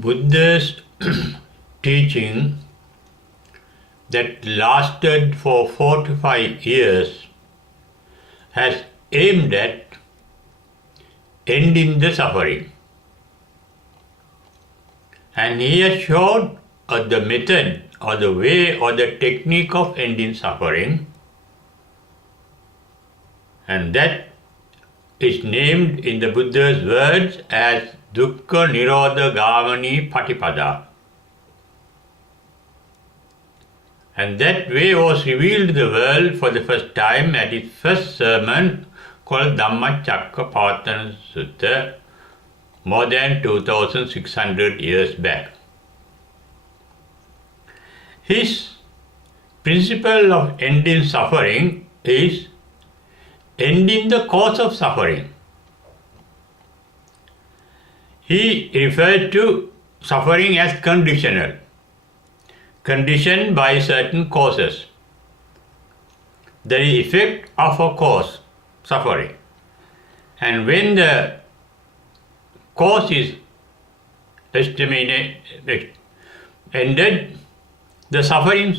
Buddha's teaching that lasted for 45 years has aimed at ending the suffering. And he has shown the method or the way or the technique of ending suffering, and that is named in the Buddha's words as Dukkha Nirodha Gamani Patipada. And that way was revealed to the world for the first time at his first sermon called Dhammacakkappavattana Sutta, more than 2600 years back. His principle of ending suffering is ending the cause of suffering. He referred to suffering as conditional, conditioned by certain causes. The effect of a cause, suffering. And when the cause is ended, the suffering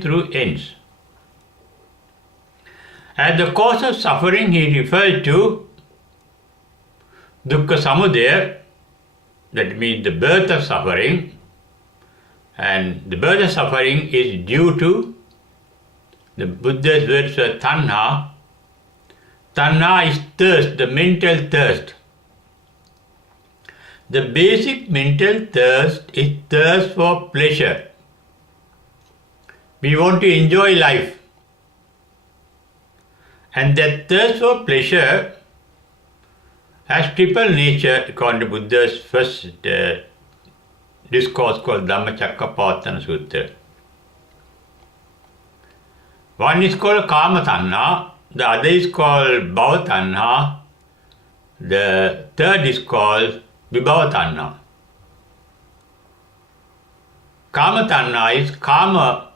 through ends. As the cause of suffering, he referred to dukkha samudaya, that means the birth of suffering, and the birth of suffering is due to the Buddha's words for tanha. Tanha is thirst, the mental thirst. The basic mental thirst is thirst for pleasure. We want to enjoy life. And that thirst for pleasure has triple nature according to Buddha's first discourse called Dhammacakkappavattana Sutta. One is called Kama Tanha, the other is called Bhava Tanha, the third is called Vibhava Tanha. Kama Tanha is Kama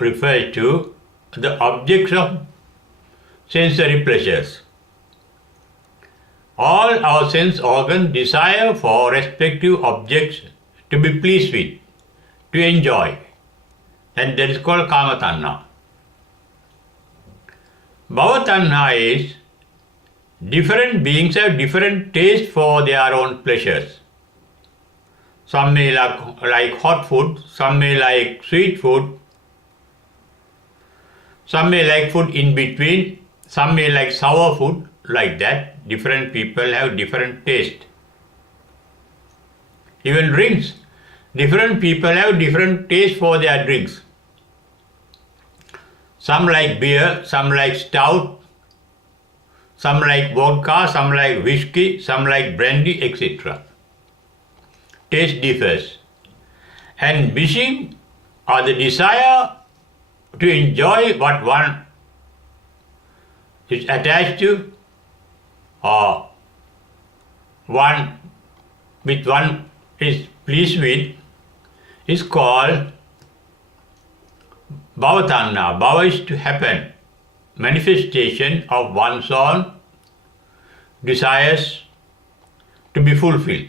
refers to the objects of sensory pleasures. All our sense organs desire for respective objects to be pleased with, to enjoy, and that is called Kama Tanha. Bhava Tanha is different beings have different taste for their own pleasures. Some may like hot food, some may like sweet food, some may like food in between, some may like sour food, like that. Different people have different taste. Even drinks, different people have different taste for their drinks. Some like beer, some like stout, some like vodka, some like whiskey, some like brandy, etc. Taste differs. And wishing or the desire to enjoy what one is attached to or one is pleased with is called Bhava Tanha. Bhava is to happen, manifestation of one's own desires to be fulfilled,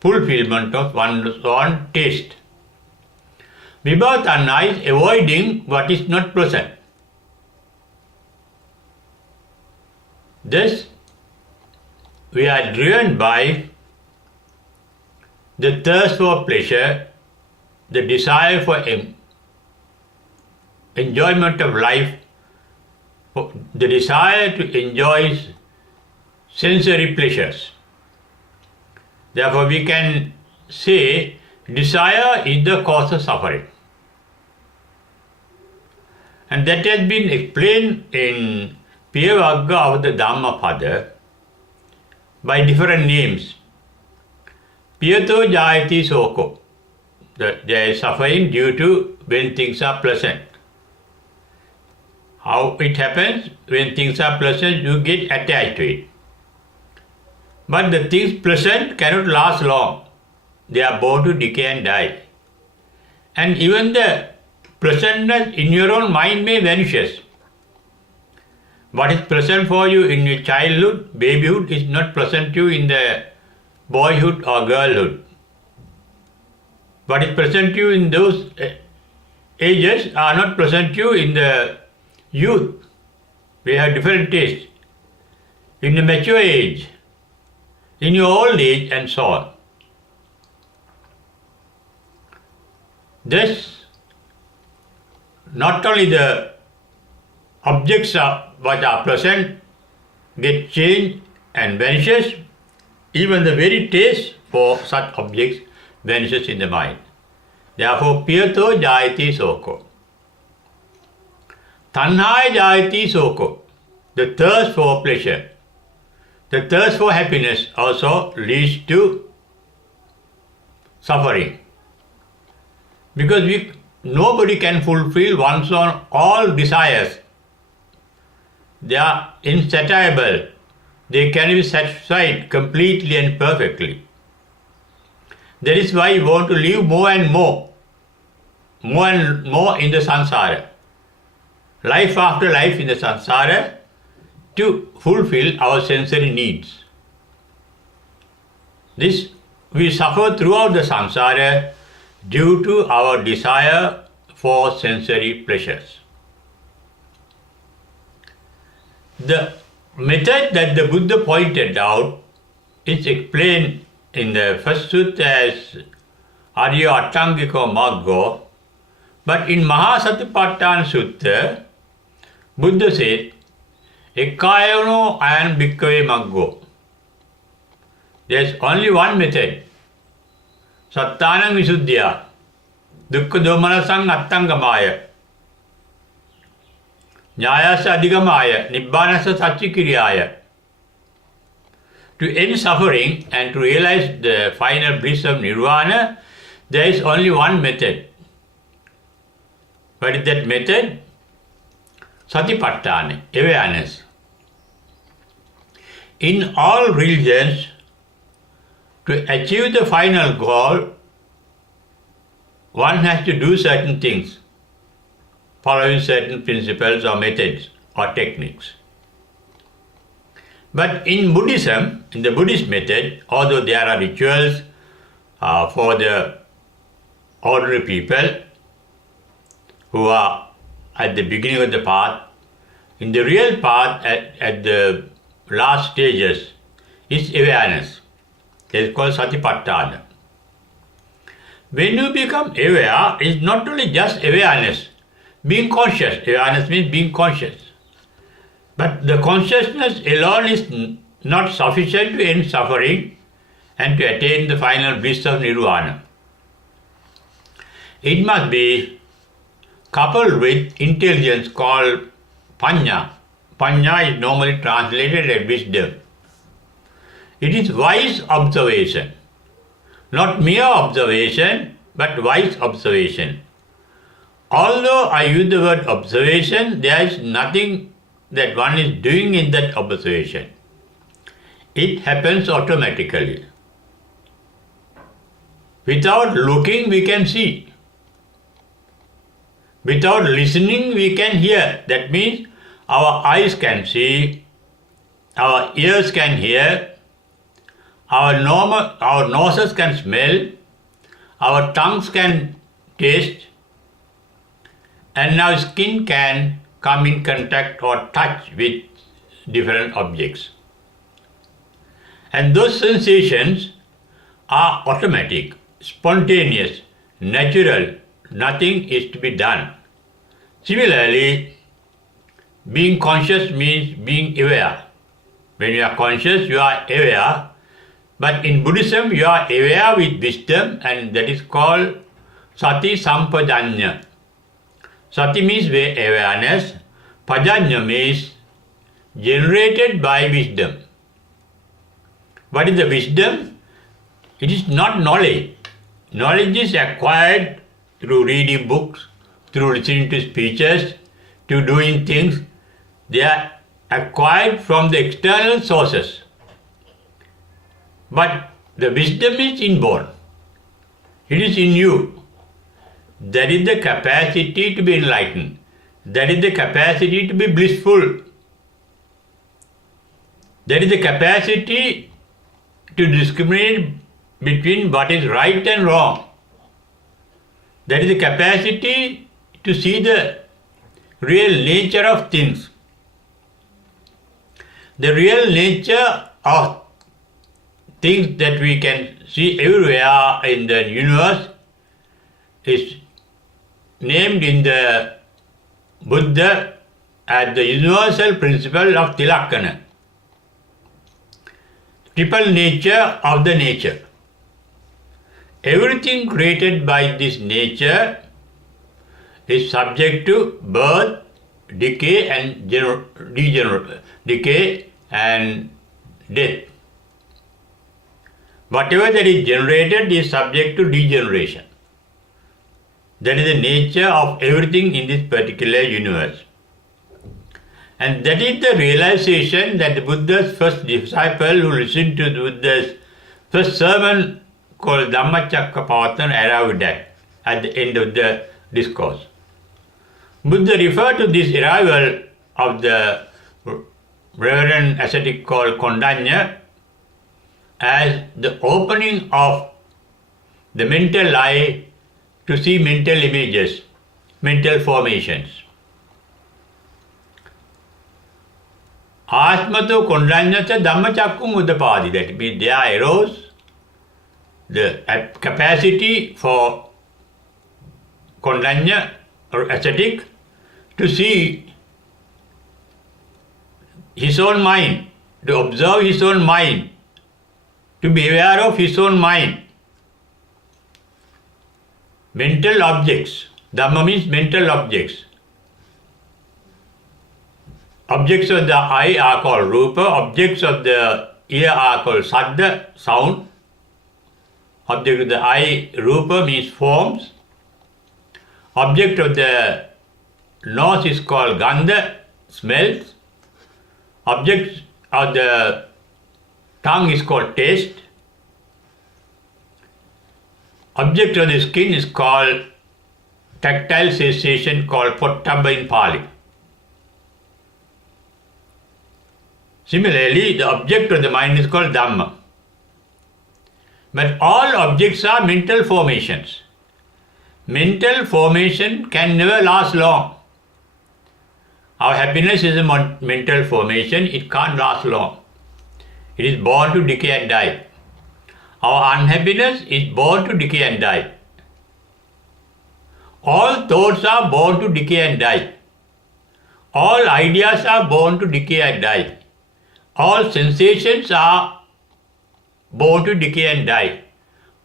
fulfillment of one's own taste. Vibhava Tanha is avoiding what is not pleasant. Thus, we are driven by the thirst for pleasure, the desire for enjoyment of life, the desire to enjoy sensory pleasures. Therefore, we can say desire is the cause of suffering. And that has been explained in Piyavagga of the Dhammapada by different names. Piyato jayati soko. There is suffering due to when things are pleasant. How it happens? When things are pleasant, you get attached to it. But the things pleasant cannot last long. They are bound to decay and die. And even the pleasantness in your own mind may vanishes. What is pleasant for you in your childhood, babyhood is not pleasant to you in the boyhood or girlhood. What is present to you in those ages are not present to you in the youth. We have different tastes. In the mature age, in your old age, and so on. This, not only the objects what are present get changed and vanishes, even the very taste for such objects vanishes in the mind. Therefore, piyato jayati soko. Tanhaya jayati soko. The thirst for pleasure, the thirst for happiness also leads to suffering. Because nobody can fulfill one's own all desires. They are insatiable. They can be satisfied completely and perfectly. That is why we want to live more and more in the samsara. Life after life in the samsara to fulfill our sensory needs. This we suffer throughout the samsara due to our desire for sensory pleasures. The method that the Buddha pointed out is explained in the first sutta as Arya Atangiko Maggo, but in Mahasatipatthana Sutta, Buddha said, Ekayano ayan bhikkhave maggo. There is only one method. Sattanang visuddhya, dukkha domanasang attangamaya, nyayasa adhigamaya, nibbanasa satchikiriyaya. To end suffering and to realize the final bliss of nirvana, there is only one method. What is that method? Satipatthana, awareness. In all religions, to achieve the final goal, one has to do certain things, following certain principles or methods or techniques. But in Buddhism, in the Buddhist method, although there are rituals for the ordinary people who are at the beginning of the path, in the real path at the last stages is awareness. It is called Satipatthana. When you become aware, it is not only just awareness, being conscious. Awareness means being conscious. But the consciousness alone is not sufficient to end suffering and to attain the final bliss of nirvana. It must be coupled with intelligence called panya. Panya is normally translated as wisdom. It is wise observation, not mere observation, but wise observation. Although I use the word observation, there is nothing that one is doing in that observation. It happens automatically. Without looking, we can see. Without listening, we can hear. That means our eyes can see, our ears can hear, our noses can smell, our tongues can taste, and now skin can come in contact or touch with different objects. And those sensations are automatic, spontaneous, natural. Nothing is to be done. Similarly, being conscious means being aware. When you are conscious, you are aware. But in Buddhism, you are aware with wisdom, and that is called Sati Sampajanya. Sati means awareness. Pajanya means generated by wisdom. What is the wisdom? It is not knowledge. Knowledge is acquired through reading books, through listening to speeches, to doing things. They are acquired from the external sources. But the wisdom is inborn. It is in you. That is the capacity to be enlightened. That is the capacity to be blissful. That is the capacity to discriminate between what is right and wrong. That is the capacity to see the real nature of things. The real nature of things that we can see everywhere in the universe is named in the Buddha as the universal principle of Tilakkhana, triple nature of the nature. Everything created by this nature is subject to birth, decay and decay and death. Whatever that is generated is subject to degeneration. That is the nature of everything in this particular universe. And that is the realization that the Buddha's first disciple who listened to the Buddha's first sermon called Dhammacakkappavattana arrived at the end of the discourse. Buddha referred to this arrival of the reverend ascetic called Kondanya as the opening of the mental eye to see mental images, mental formations. Asmato Kondanyata Dhammacakkum Uddapadi, that means there arose the capacity for Kondanya or ascetic to see his own mind, to observe his own mind, to be aware of his own mind. Mental objects. Dhamma means mental objects. Objects of the eye are called rupa, objects of the ear are called saddha, sound. Object of the eye, rupa means forms. Object of the nose is called gandha, smells. Object of the tongue is called taste. Object of the skin is called tactile sensation, called pottabba in Pali. Similarly, the object of the mind is called Dhamma. But all objects are mental formations. Mental formation can never last long. Our happiness is a mental formation, it can't last long. It is born to decay and die. Our unhappiness is born to decay and die. All thoughts are born to decay and die. All ideas are born to decay and die. All sensations are born to decay and die.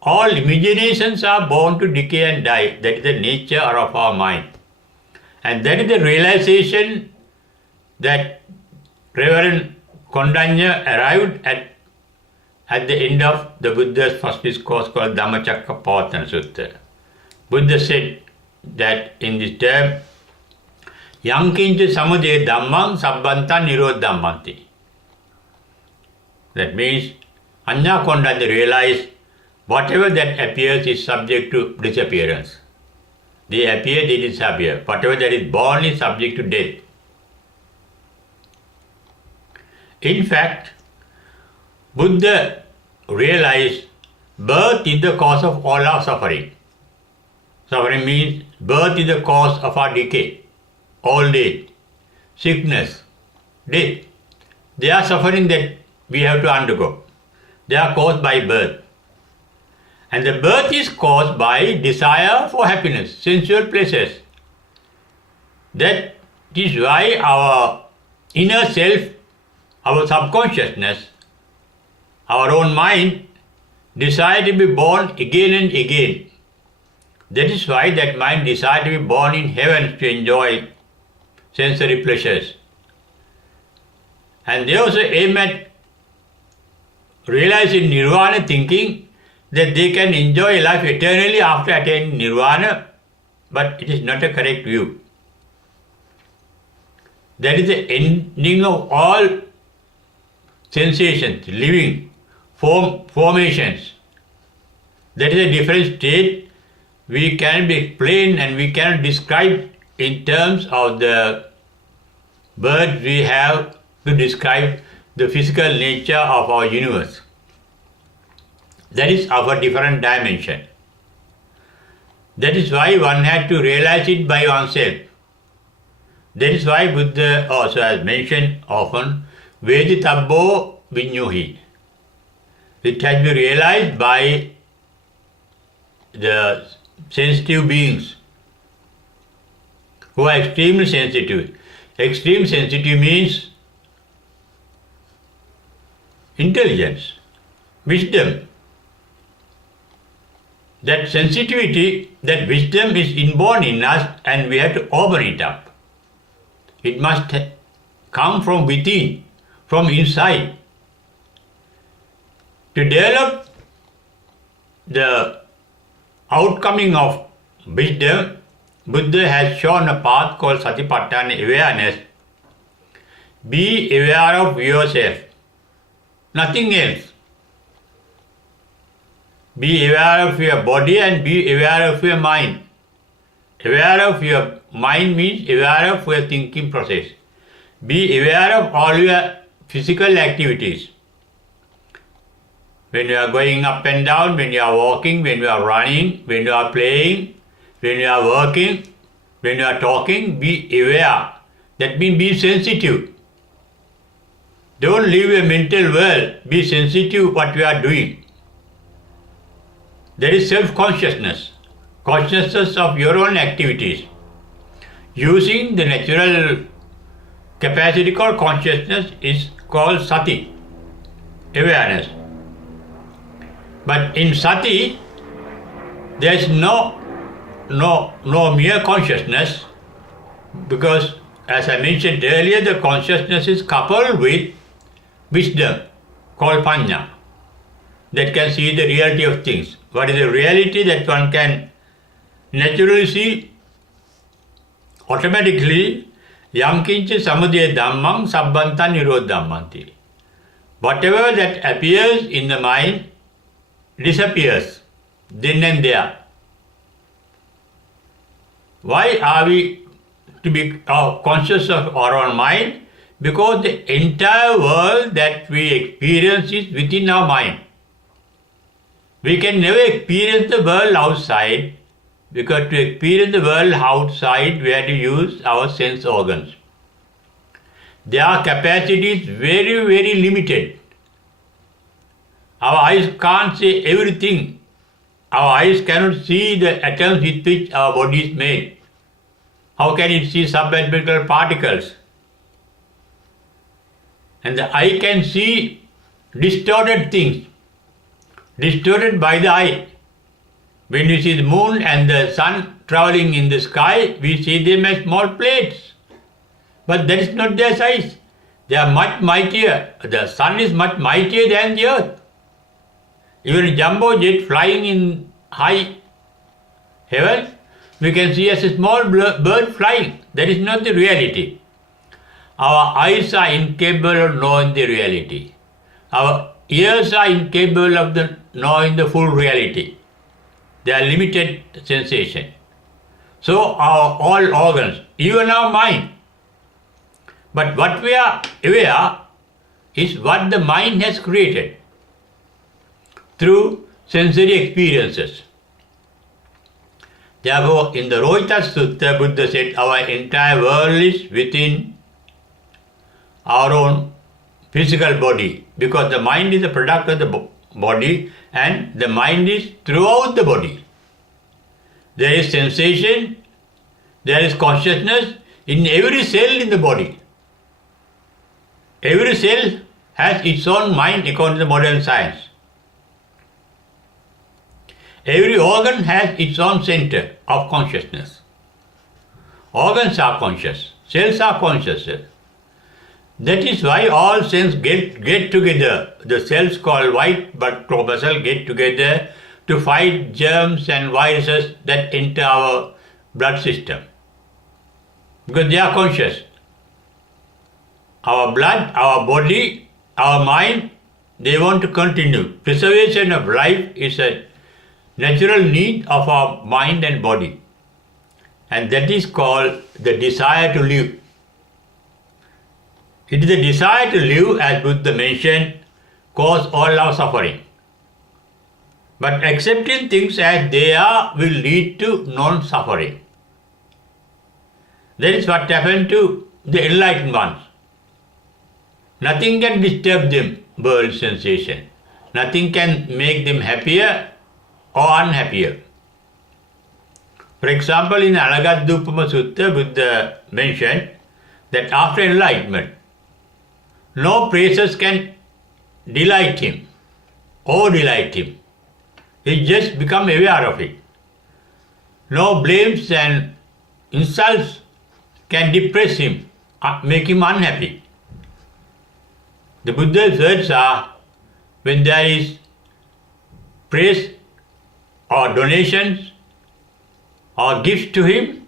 All imaginations are born to decay and die. That is the nature of our mind. And that is the realization that Reverend Kondanya arrived at the end of the Buddha's first discourse called Dhammacakkappavattana Sutta. Buddha said that in this term, Yankincha samudaya dhammang sabbanta nirodhammanti. That means Anya Kondanya realized whatever that appears is subject to disappearance. They appear, they disappear. Whatever that is born is subject to death. In fact, Buddha realized birth is the cause of all our suffering. Suffering means birth is the cause of our decay, old age, sickness, death. They are suffering that we have to undergo. They are caused by birth. And the birth is caused by desire for happiness, sensual pleasures. That is why our inner self, our subconsciousness, our own mind desire to be born again and again. That is why that mind desires to be born in heaven to enjoy sensory pleasures. And they also aim at realizing nirvana, thinking that they can enjoy life eternally after attaining nirvana, but it is not a correct view. That is the ending of all sensations, living, formations. That is a different state. We can be explained and we cannot describe in terms of the words we have to describe the physical nature of our universe. That is of a different dimension. That is why one had to realize it by oneself. That is why Buddha also has mentioned often, Veditabbo Vinyuhi. It has been realized by the sensitive beings who are extremely sensitive. Extreme sensitive means intelligence, wisdom. That sensitivity, that wisdom is inborn in us and we have to open it up. It must come from within, from inside. To develop the outcoming of wisdom, Buddha has shown a path called Satipatthana awareness. Be aware of yourself, nothing else. Be aware of your body and be aware of your mind. Aware of your mind means aware of your thinking process. Be aware of all your physical activities. When you are going up and down, when you are walking, when you are running, when you are playing, when you are working, when you are talking, be aware. That means be sensitive. Don't live a mental world. Be sensitive what you are doing. There is self-consciousness, consciousness of your own activities. Using the natural capacity called consciousness is called sati, awareness. But in sati, there is no mere consciousness, because as I mentioned earlier, the consciousness is coupled with wisdom called panya, that can see the reality of things. What is the reality that one can naturally see? Automatically, yam kincha samudaya dhammam sabbanta nirodhammanti. Whatever that appears in the mind disappears then and there. Why are we to be conscious of our own mind? Because the entire world that we experience is within our mind. We can never experience the world outside, because to experience the world outside we have to use our sense organs. Their capacity is very, very limited. Our eyes can't see everything. Our eyes cannot see the atoms with which our body is made. How can it see subatomic particles? And the eye can see distorted things, distorted by the eye. When we see the moon and the sun traveling in the sky, we see them as small plates. But that is not their size. They are much mightier. The sun is much mightier than the earth. Even a jumbo jet flying in high heaven, we can see as a small bird flying. That is not the reality. Our eyes are incapable of knowing the reality. Our ears are incapable of knowing the full reality. They are limited sensation. So our all organs, even our mind. But what we are aware is what the mind has created through sensory experiences. Therefore, in the Rohita Sutta, Buddha said our entire world is within our own physical body, because the mind is a product of the body and the mind is throughout the body. There is sensation, there is consciousness in every cell in the body. Every cell has its own mind according to modern science. Every organ has its own center of consciousness. Organs are conscious, cells are conscious. That is why all cells get together. The cells called white blood corpuscle get together to fight germs and viruses that enter our blood system, because they are conscious. Our blood, our body, our mind, they want to continue. Preservation of life is a natural need of our mind and body, and that is called the desire to live. It is the desire to live, as Buddha mentioned, cause all our suffering. But accepting things as they are will lead to non-suffering. That is what happened to the enlightened ones. Nothing can disturb them, world sensation. Nothing can make them happier or unhappier. For example, in Alagadupama Sutta, Buddha mentioned that after enlightenment, no praises can delight him or delight him. He just become aware of it. No blames and insults can depress him, make him unhappy. The Buddha's words are, when there is praise or donations or gifts to him,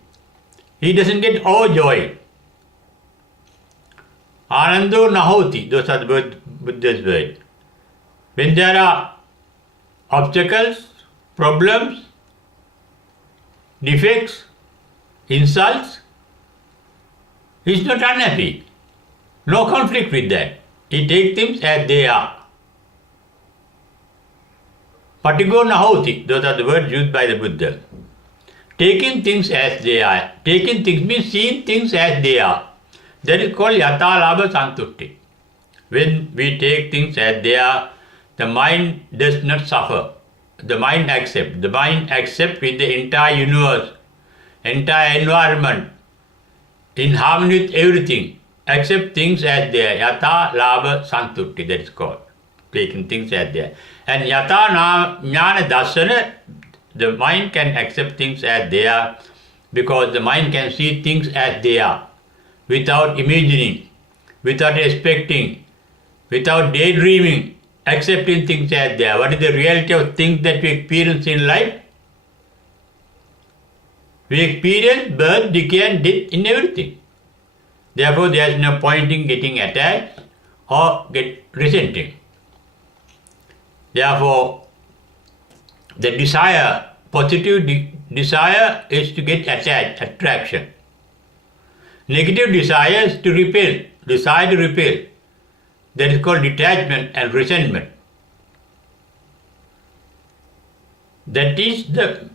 he doesn't get overjoyed. Anando nahoti, those are the Buddha's words. When there are obstacles, problems, defects, insults, he is not unhappy. No conflict with that. He takes things as they are. Patigo nahoti, those are the words used by the Buddha. Taking things as they are. Taking things means seeing things as they are. That is called yata labha santutti. When we take things as they are, the mind does not suffer. The mind accepts. The mind accepts with the entire universe, entire environment, in harmony with everything. Accept things as they are. Yata labha santutti, that is called. Taking things as they are. And yata jnana darsana, the mind can accept things as they are because the mind can see things as they are without imagining, without expecting, without daydreaming, accepting things as they are. What is the reality of things that we experience in life? We experience birth, decay and death in everything. Therefore, there is no point in getting attached or resenting. Therefore, the desire, positive desire is to get attached, attraction. Negative desire is to repel, desire to repel. That is called detachment and resentment. That is the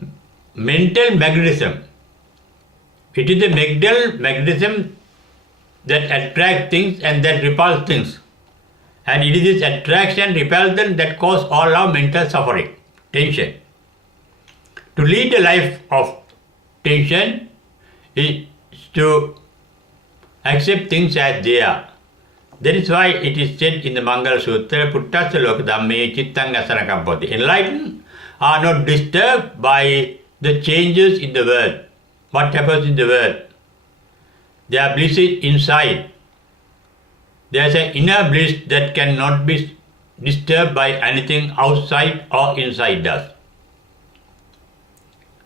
mental magnetism. It is the mental magnetism that attracts things and that repels things. And it is this attraction, repulsion that causes all our mental suffering, tension. To lead a life of tension is to accept things as they are. That is why it is said in the Mangala Sutra, Puttasya Lokadhamme Chittang Asanakam Poti. Enlightened are not disturbed by the changes in the world. What happens in the world? Their bliss is inside. There is an inner bliss that cannot be disturbed by anything outside or inside us.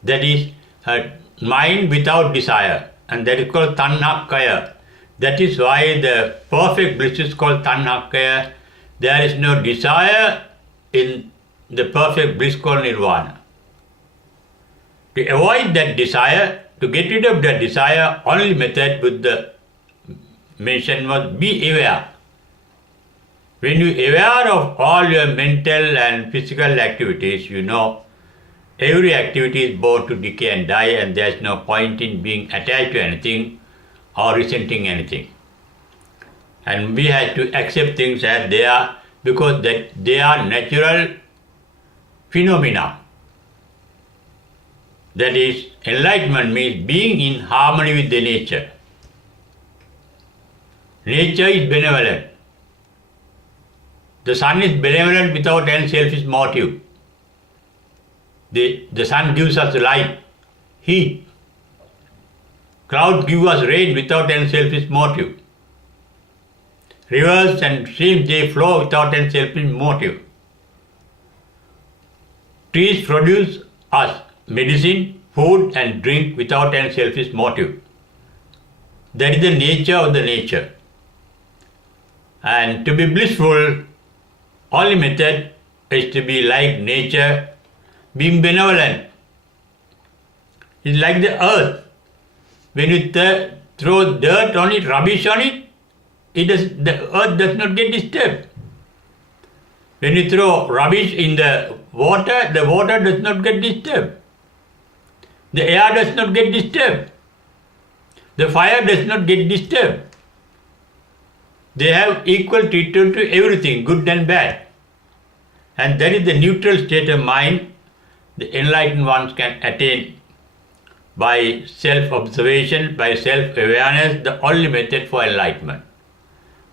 That is a mind without desire, and that is called tanhakaya. That is why the perfect bliss is called tanhakaya. There is no desire in the perfect bliss called nirvana. To avoid that desire, to get rid of that desire, only method Buddha mentioned was be aware. When you are aware of all your mental and physical activities, you know every activity is born to decay and die, and there is no point in being attached to anything or resenting anything. And we have to accept things as they are because that they are natural phenomena. That is, enlightenment means being in harmony with the nature. Nature is benevolent. The sun is benevolent without any selfish motive. The sun gives us light, heat. Clouds give us rain without any selfish motive. Rivers and streams, they flow without any selfish motive. Trees produce us medicine, food and drink without any selfish motive. That is the nature of the nature. And to be blissful, only method is to be like nature, being benevolent. It's like the earth. When you throw dirt on it, rubbish on it, the earth does not get disturbed. When you throw rubbish in the water does not get disturbed. The air does not get disturbed. The fire does not get disturbed. They have equal treatment to everything, good and bad. And that is the neutral state of mind the enlightened ones can attain by self-observation, by self-awareness, the only method for enlightenment.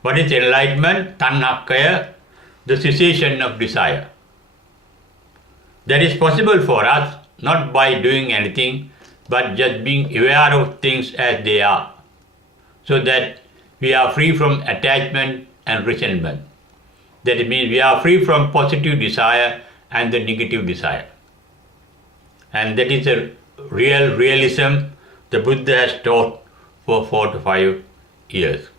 What is enlightenment? Tanhakaya, the cessation of desire. That is possible for us, not by doing anything, but just being aware of things as they are, so that we are free from attachment and resentment. That means we are free from positive desire and the negative desire. And that is a real realism the Buddha has taught for 4 to 5 years.